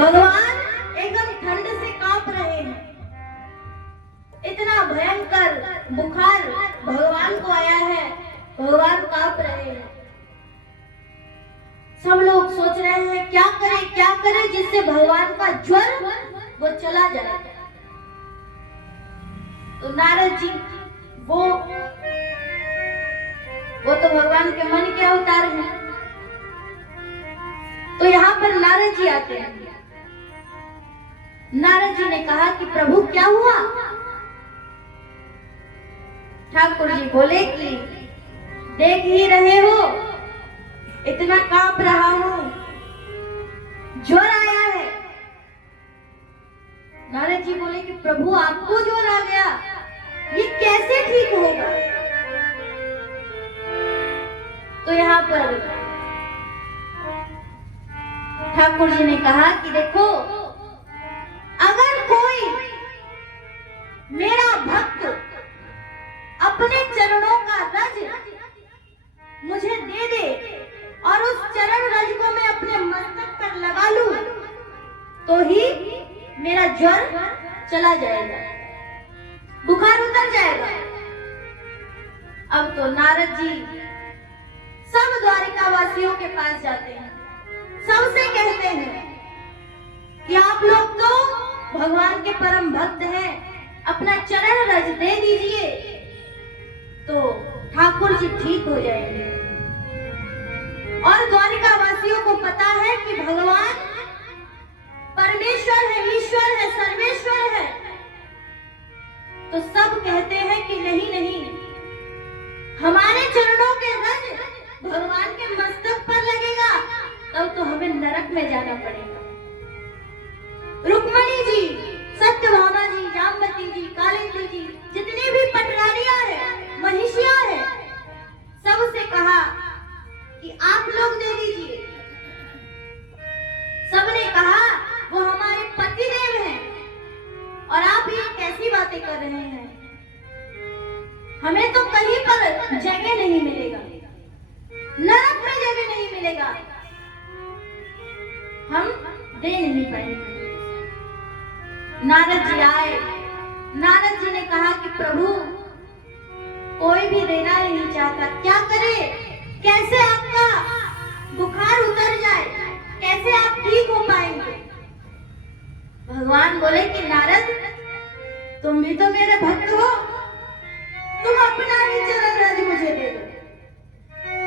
भगवान एकदम ठंड से कांप रहे हैं। इतना भयंकर बुखार भगवान को आया है, भगवान कांप रहे हैं। सब लोग सोच रहे हैं क्या करें जिससे भगवान का ज्वर वो चला जाए। तो नारद जी वो तो भगवान के मन के अवतार हैं। तो यहाँ पर नारद जी आते हैं। नारद जी ने कहा कि प्रभु क्या हुआ? ठाकुर जी बोले कि देख ही रहे हो, इतना कांप रहा हूं, ज्वर आया है। नारद जी बोले कि प्रभु आपको ज्वर आ गया, ये कैसे ठीक होगा? तो यहाँ पर ठाकुर जी ने कहा कि देखो, अगर कोई मेरा भक्त अपने चरणों का रज मुझे दे दे और उस चरण रज को मैं अपने मस्तक पर लगा लूं तो ही मेरा ज्वर चला जाएगा, बुखार उतर जाएगा। अब तो नारद जी सब द्वारिका वासियों के पास जाते हैं, सबसे कहते हैं कि आप लोग तो भगवान के परम भक्त हैं, अपना चरण रज दे दीजिए तो ठाकुर जी ठीक हो जाएंगे। और द्वारिका वासियों को पता है कि भगवान परमेश्वर है, ईश्वर है, सर्वेश्वर है। तो सब कहते हैं कि नहीं नहीं, हमारे चरणों के रज भगवान के मस्तक पर लगेगा तब तो हमें नरक में जाना पड़ेगा। रुक्मणी जी, सत्यभामा जी, जामवती जी, कालिंदी जी, जितनी भी पटरानियां हैं, महिषियां हैं, सबसे कहा कि आप लोग दे दीजिए। सबने कहा वो हमारे पतिदेव हैं और आप ये कैसी बातें कर रहे हैं, हमें तो कहीं पर जगह नहीं मिलेगा, नरक में जगह नहीं मिलेगा, हम दे नहीं पाएंगे। नारद जी आए, नारद जी ने कहा कि प्रभु कोई भी देना नहीं चाहता, क्या करे, कैसे आपका बुखार उतर जाए, कैसे आप ठीक हो पाएंगे? भगवान बोले कि नारद तुम भी तो मेरे भक्त हो, तुम अपना ही चरण रज मुझे दे दो।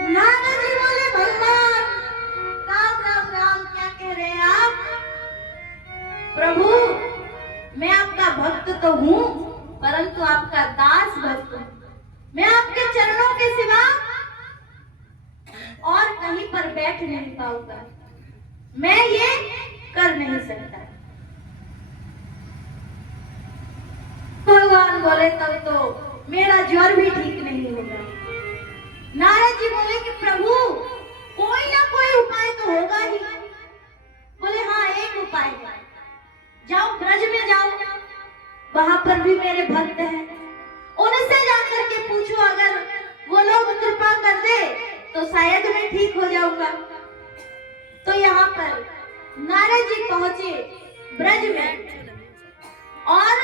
नारद जी बोले भगवान राम राम राम, क्या कह रहे हैं आप? प्रभु मैं आपका भक्त तो हूँ, परंतु आपका दास भक्त हूँ। मैं आपके चरणों के सिवा और कहीं पर बैठ नहीं पाऊंगा, मैं ये कर नहीं सकता। भगवान बोले तब तो मेरा ज्वर भी ठीक नहीं होगा। नारद जी बोले कि प्रभु कोई ना कोई उपाय तो होगा ही। बोले हाँ, एक उपाय है, जाओ ब्रज में जाओ, वहां पर भी मेरे भक्त हैं, उनसे जाकर के पूछो, अगर वो लोग कृपा कर दे तो शायद मैं ठीक हो जाऊंगा। तो यहाँ पर नारद जी पहुंचे ब्रज में और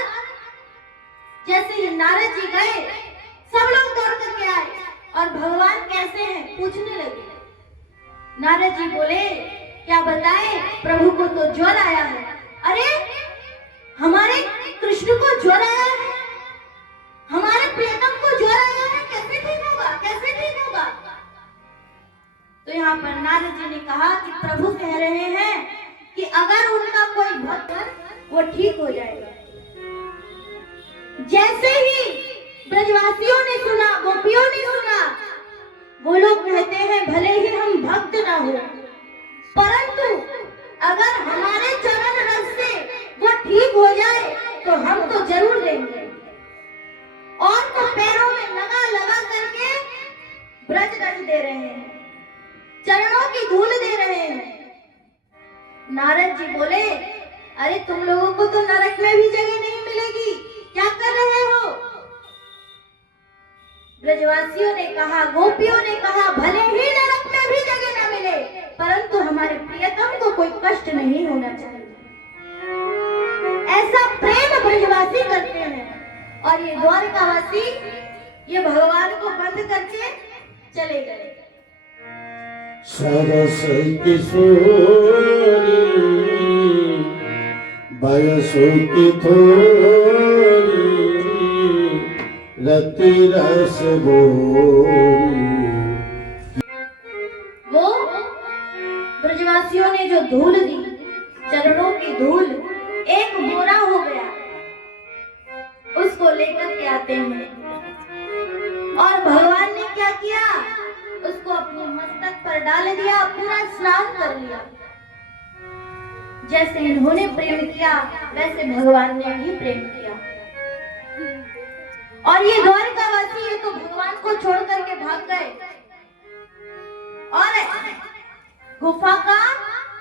जैसे ही नारद जी गए, सब लोग दौड़ करके आए और भगवान कैसे हैं पूछने लगे। नारद जी बोले क्या बताएं, प्रभु को तो ज्वर आया है। अरे हमारे कृष्ण को ज्वर आया है, हमारे प्रियतम को ज्वर आया है, कैसे ठीक होगा, कैसे ठीक होगा? तो यहाँ पर नारद जी ने कहा कि प्रभु कह रहे हैं कि अगर उनका कोई भक्त वो ठीक हो जाएगा। जैसे ही ब्रजवासियों ने सुना, गोपियों ने सुना, वो लोग कहते हैं भले ही हम भक्त ना हो, परंतु अगर हमारे चरण रज से वो ठीक हो जाए तो हम तो जरूर लेंगे। और तो पैरों में लगा लगा करके ब्रज रज दे रहे हैं, चरणों की धूल दे रहे हैं। नारद जी बोले अरे तुम लोगों को तो नरक में भी जगह नहीं मिलेगी, क्या कर रहे हो? ब्रजवासियों ने कहा, गोपियों ने कहा, भले ही नरक में भी जगह न मिले, परंतु हमारे प्रियतम को कोई कष्ट नहीं होना चाहिए। और ये द्वारकावासी ये भगवान को बंद करके चले गए। सरस किशोरी बयसो की थोरी रति रस बोरी। वो ब्रजवासियों ने जो धूल दी, चरणों की धूल एक बोरा हो गया, उसको लेकर के आते हैं और भगवान ने क्या किया, उसको अपने मस्तक पर डाल दिया, पूरा स्नान कर लिया। जैसे इन्होंने प्रेम किया वैसे भगवान ने भी प्रेम किया। और ये द्वारकावासी ये तो भगवान को छोड़ करके भाग गए और गुफा का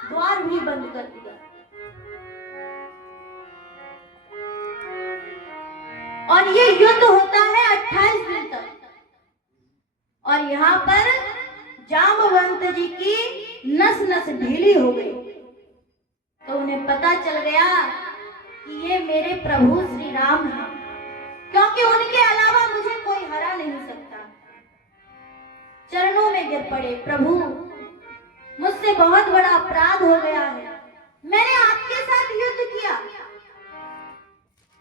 द्वार भी बंद कर दिया। और ये युद्ध होता है 28 दिन तक। और यहाँ पर जामवंत जी की नस नस ढीली हो गई, तो उन्हें पता चल गया कि ये मेरे प्रभु श्री राम हैं, क्योंकि उनके अलावा मुझे कोई हरा नहीं सकता। चरणों में गिर पड़े, प्रभु मुझसे बहुत बड़ा अपराध हो गया है, मैंने आपके साथ युद्ध किया।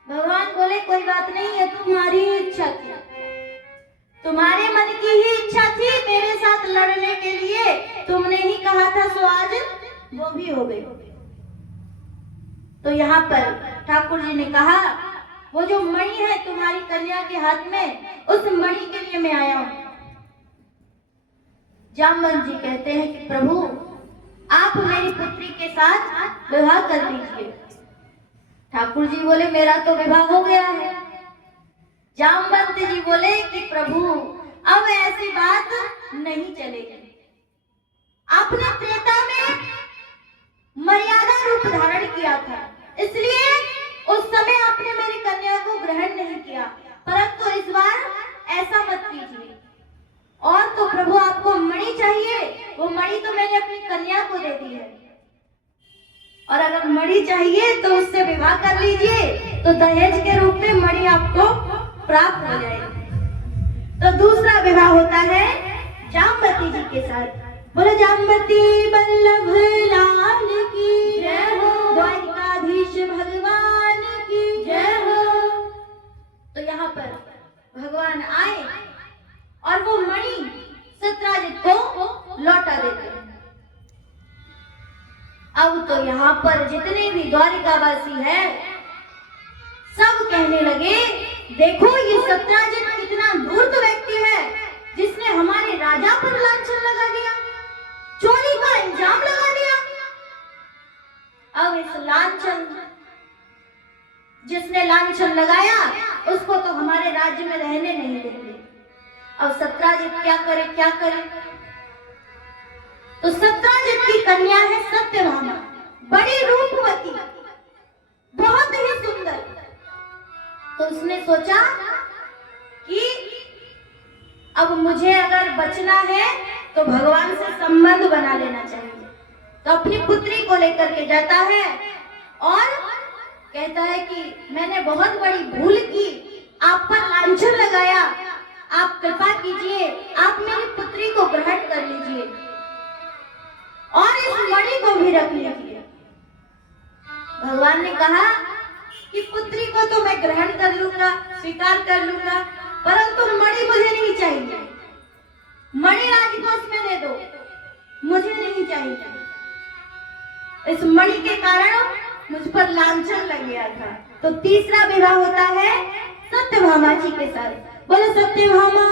भगवान बोले कोई बात नहीं, है तुम्हारी इच्छा थी, तुम्हारे मन की ही इच्छा थी मेरे साथ लड़ने के लिए, तुमने ही कहा था, सो आज वो भी हो गई। तो यहाँ पर ठाकुर जी ने कहा वो जो मणि है तुम्हारी कन्या के हाथ में, उस मणि के लिए मैं आया हूं। जामवंत जी कहते हैं कि प्रभु आप मेरी पुत्री के साथ विवाह कर दीजिए। ठाकुर जी बोले मेरा तो विवाह हो गया है। जामवंत जी बोले कि प्रभु अब ऐसी बात नहीं चलेगी। आपने त्रेता में मर्यादा रूप धारण किया था, इसलिए उस समय आपने मेरी कन्या को ग्रहण नहीं किया, परंतु इस बार ऐसा मत कीजिए। और तो प्रभु आपको मणि चाहिए, वो मणि तो मैंने अपनी कन्या को दे दी है, और अगर मणि चाहिए तो उससे विवाह कर लीजिए, तो दहेज के रूप में मणि आपको प्राप्त हो जाएगी। तो दूसरा विवाह होता है जामवती जी के साथ। बोले जामवती बल्लभ लाल की जय हो, द्वारिकाधीश भगवान की जय हो। तो यहाँ पर भगवान आए और वो मणि सत्राजित को लौटा देते हैं। अब तो यहाँ पर जितने भी द्वारिकावासी हैं सब कहने लगे देखो ये सत्राजित कितना धूर्त व्यक्ति है, जिसने हमारे राजा पर लांछन लगा दिया, चोरी का इल्जाम लगा दिया। अब इस लांछन जिसने लांछन लगाया उसको तो हमारे राज्य में रहने नहीं देंगे। अब सत्राजित क्या करे क्या करे। तो सत्राजित की कन्या है सत्यभामा, बड़ी रूपवती, बहुत ही सुंदर। तो उसने सोचा कि अब मुझे अगर बचना है तो भगवान से संबंध बना लेना चाहिए। तो अपनी पुत्री को लेकर के जाता है और कहता है कि मैंने बहुत बड़ी भूल की, आप पर लांछन लगाया, आप कृपा कीजिए, आप मेरी पुत्री को ग्रहण कर लीजिए और इस मणि को भी रख लीजिए। भगवान ने कहा कि पुत्री को तो मैं ग्रहण कर लूंगा, स्वीकार कर लूंगा, परंतु मणि मुझे नहीं चाहिए। मणि राजकोष में दे दो, मुझे नहीं चाहिए। इस मणि के कारण मुझ पर लांछन लग गया था। तो तीसरा विवाह होता है सत्यभामा जी के साथ। बोलो सत्यभामा